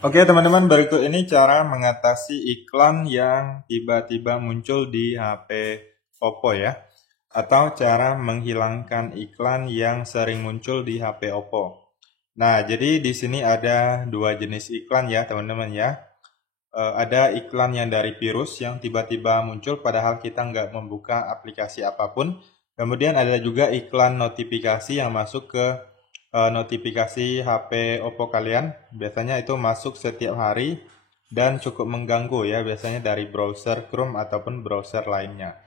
Oke teman-teman, berikut ini cara mengatasi iklan yang tiba-tiba muncul di HP Oppo ya. Atau cara menghilangkan iklan yang sering muncul di HP Oppo. Nah, jadi di sini ada dua jenis iklan ya teman-teman ya. Ada iklan yang dari virus yang tiba-tiba muncul padahal kita nggak membuka aplikasi apapun. Kemudian ada juga iklan notifikasi yang masuk ke notifikasi HP Oppo kalian. Biasanya itu masuk setiap hari dan cukup mengganggu ya, biasanya dari browser Chrome ataupun browser lainnya.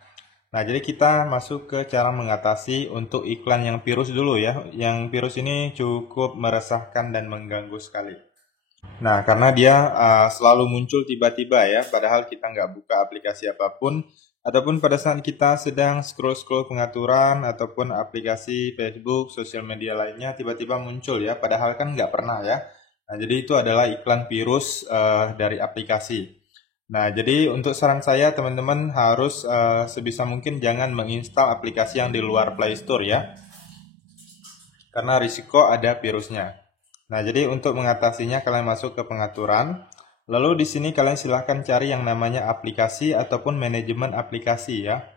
Nah, jadi kita masuk ke cara mengatasi untuk iklan yang virus dulu ya. Yang virus ini cukup meresahkan dan mengganggu sekali. Nah, karena dia selalu muncul tiba-tiba ya, padahal kita nggak buka aplikasi apapun, ataupun pada saat kita sedang scroll-scroll pengaturan, ataupun aplikasi Facebook, sosial media lainnya, tiba-tiba muncul ya, padahal kan nggak pernah ya. Nah, jadi itu adalah iklan virus dari aplikasi. Nah, jadi untuk saran saya, teman-teman harus sebisa mungkin jangan menginstal aplikasi yang di luar Play Store ya, karena risiko ada virusnya. Nah, jadi untuk mengatasinya kalian masuk ke pengaturan. Lalu di sini kalian silahkan cari yang namanya aplikasi ataupun manajemen aplikasi ya.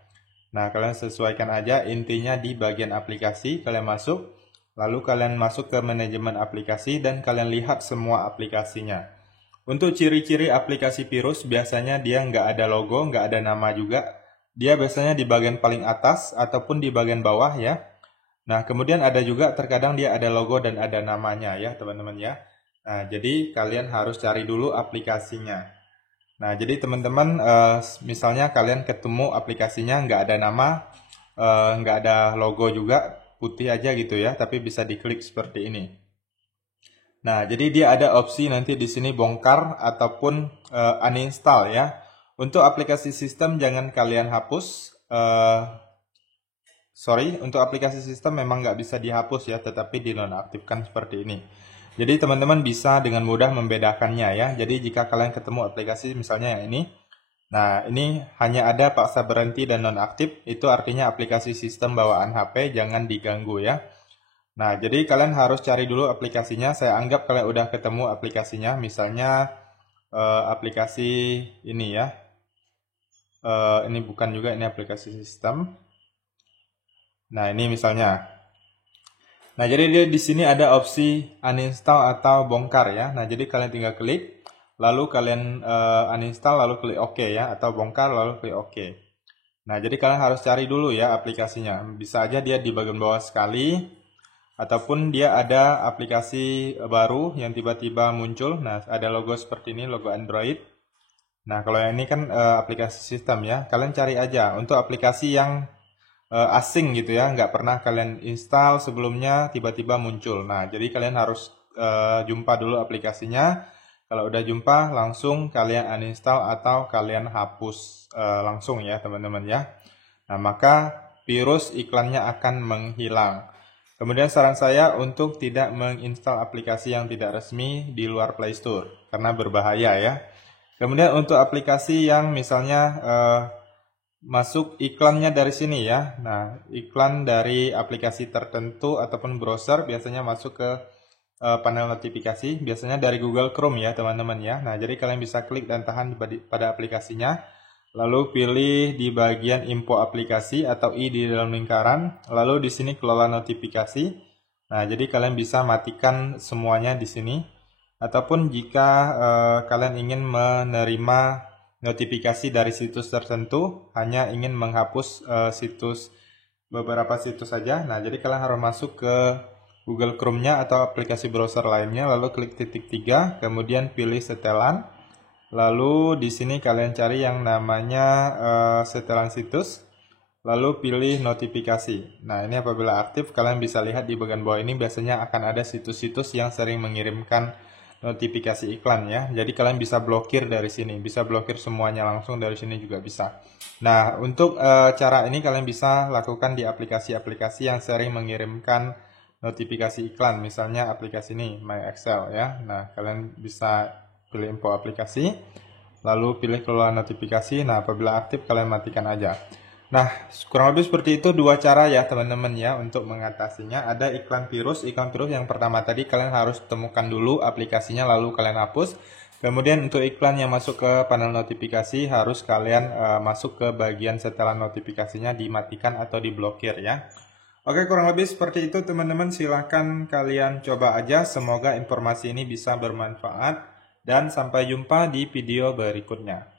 Nah, kalian sesuaikan aja intinya di bagian aplikasi kalian masuk. Lalu kalian masuk ke manajemen aplikasi dan kalian lihat semua aplikasinya. Untuk ciri-ciri aplikasi virus biasanya dia nggak ada logo, nggak ada nama juga. Dia biasanya di bagian paling atas ataupun di bagian bawah ya. Nah, kemudian ada juga terkadang dia ada logo dan ada namanya ya, teman-teman ya. Nah, jadi kalian harus cari dulu aplikasinya. Nah, jadi teman-teman, misalnya kalian ketemu aplikasinya nggak ada nama, nggak ada logo juga, putih aja gitu ya, tapi bisa diklik seperti ini. Nah, jadi dia ada opsi nanti di sini bongkar ataupun uninstall ya. Untuk aplikasi sistem jangan kalian hapus. Untuk aplikasi sistem memang nggak bisa dihapus ya, tetapi dinonaktifkan seperti ini. Jadi teman-teman bisa dengan mudah membedakannya ya. Jadi jika kalian ketemu aplikasi misalnya yang ini, nah ini hanya ada paksa berhenti dan nonaktif, itu artinya aplikasi sistem bawaan HP jangan diganggu ya. Nah, jadi kalian harus cari dulu aplikasinya. Saya anggap kalian udah ketemu aplikasinya, misalnya aplikasi ini ya. Ini bukan juga, ini aplikasi sistem. Nah, ini misalnya. Nah, jadi dia di sini ada opsi uninstall atau bongkar ya. Nah, jadi kalian tinggal klik, lalu kalian uninstall, lalu klik OK ya, atau bongkar, lalu klik OK. Nah, jadi kalian harus cari dulu ya aplikasinya. Bisa aja dia di bagian bawah sekali, ataupun dia ada aplikasi baru yang tiba-tiba muncul. Nah, ada logo seperti ini, logo Android. Nah, kalau yang ini kan aplikasi sistem ya. Kalian cari aja untuk aplikasi yang asing gitu ya, nggak pernah kalian install sebelumnya tiba-tiba muncul. Nah, jadi kalian harus jumpa dulu aplikasinya. Kalau udah jumpa, langsung kalian uninstall atau kalian hapus langsung ya teman-teman ya. Nah, maka virus iklannya akan menghilang. Kemudian saran saya untuk tidak menginstal aplikasi yang tidak resmi di luar Play Store, karena berbahaya ya. Kemudian untuk aplikasi yang misalnya masuk iklannya dari sini ya. Nah, iklan dari aplikasi tertentu ataupun browser biasanya masuk ke panel notifikasi, biasanya dari Google Chrome ya teman-teman ya. Nah, jadi kalian bisa klik dan tahan pada aplikasinya. Lalu pilih di bagian info aplikasi atau I di dalam lingkaran. Lalu di sini kelola notifikasi. Nah, jadi kalian bisa matikan semuanya di sini. Ataupun jika kalian ingin menerima notifikasi dari situs tertentu, hanya ingin menghapus beberapa situs saja. Nah, jadi kalian harus masuk ke Google Chrome-nya atau aplikasi browser lainnya, lalu klik titik 3, kemudian pilih setelan. Lalu di sini kalian cari yang namanya setelan situs, lalu pilih notifikasi. Nah, ini apabila aktif, kalian bisa lihat di bagian bawah ini biasanya akan ada situs-situs yang sering mengirimkan notifikasi iklan ya. Jadi kalian bisa blokir dari sini, bisa blokir semuanya langsung dari sini juga bisa. Nah, untuk cara ini kalian bisa lakukan di aplikasi-aplikasi yang sering mengirimkan notifikasi iklan, misalnya aplikasi ini My Excel ya. Nah, kalian bisa pilih info aplikasi, lalu pilih kelola notifikasi. Nah, apabila aktif kalian matikan aja. Nah, kurang lebih seperti itu dua cara ya teman-teman ya untuk mengatasinya. Ada iklan virus. Iklan virus yang pertama tadi kalian harus temukan dulu aplikasinya lalu kalian hapus. Kemudian untuk iklan yang masuk ke panel notifikasi harus kalian masuk ke bagian setelan notifikasinya dimatikan atau diblokir ya. Oke, kurang lebih seperti itu teman-teman. Silahkan kalian coba aja. Semoga informasi ini bisa bermanfaat dan sampai jumpa di video berikutnya.